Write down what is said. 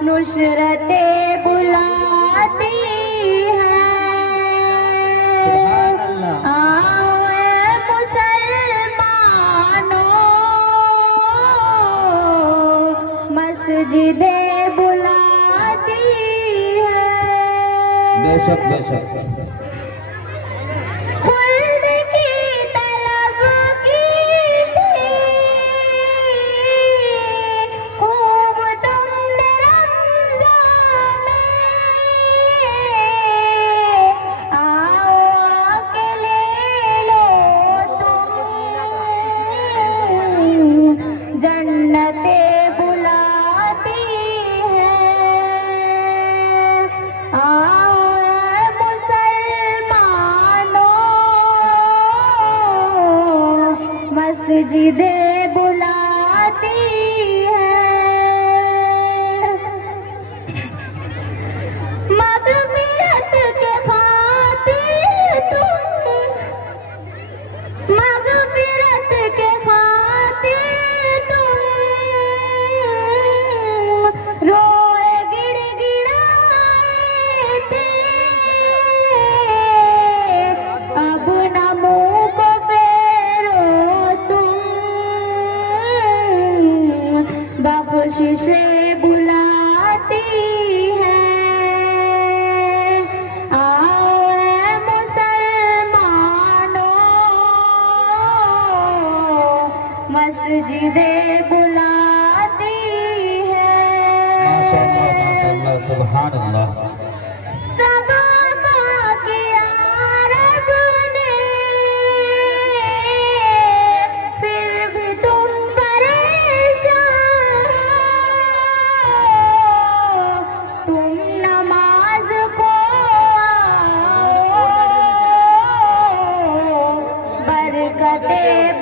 नुसरतें बुलाती हैं। आओ ऐ मुसलमानों, मस्जिदें बुलाती हैं। बेशक बेशक मस्जिदें बुलाती हैं। मग़फ़िरत के फ़ातिह तुम, मग़फ़िरत के फ़ातिह तुम, रोए गिड़गिड़ाए थे। अब न मुँह को बख्शिशें बुलाती हैं। आओ ऐ मुसलमानों, मस्जिदें बुलाती हैं। माशाअल्लाह माशाअल्लाह सुभान अल्लाह। बरकतें